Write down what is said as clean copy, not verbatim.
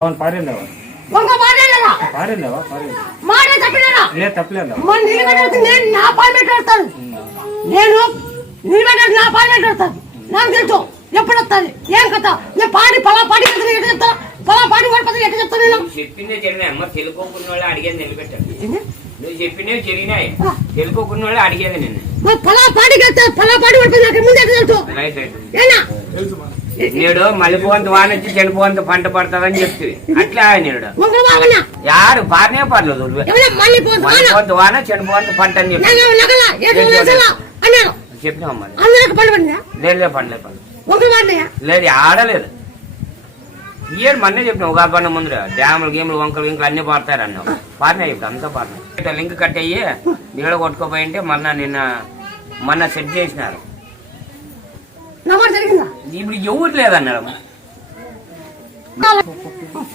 పారేలేవా వంగ మారేలేదా పారేలేవా మారే తప్పలేదా లేదు తప్పలేదు మన నిలబెట్టి నేను నా పార్లమెంట్ పెడతాను నేను నిలబెట్టి నా పార్లమెంట్ పెడతాను నాకు తెలుసు ఎప్పుడు వస్తుంది ఏం కథ నేను పాడి పలా పాడి ఎక్కడ చెప్తా పలా పాడి పడిపోతే ఎక్కడ చెప్తాను నేను చెప్పిందే జరిగినాయి అమ్మ తెలుకోకున్న వాళ్ళు అడిగేది నిలబెట్టాను నువ్వు చెప్పినవి జరిగినాయి తెలుకోకున్న వాళ్ళు అడిగేది నిన్ను పలా పాడి పలా పాడి పడిపోతే నాకు ముందు ఎక్కడ తెలుసు రైట్ రైట్ ఏనా నేడు మల్లెపోంత వాన వచ్చి చెడిపోంత పంట పడుతుందని చెప్తుంది అట్లా నేడు వంగ బావనా యారు పారనే పర్లేదు ఎవరే మళ్ళీపోతా మల్లెపోంత వాన చెడిపోంత పంట అని చెప్పి నగల ఏదో నగల అన్నాను చెప్పినావు అందరికి పండు పడిందా లేదు పండలే పండు వంగ వాడినయా లేదు ఆడలేదు ఇయర్ మొన్నే చెప్పిన ఉగాది పండుగ ముందు డ్యాములు గేములు వంకలు ఇంకలు అన్ని పారుతారు అన్నావు పారినాయి ఇప్పుడు అంతా పారినాయి లింక్ కట్ అయ్యి నీళ్ళ కొట్టుకోపోయింటే మొన్న సెట్ చేసినారు నమస్తే జరిగిందా ఇప్పుడు ఎవరు లేదన్నారు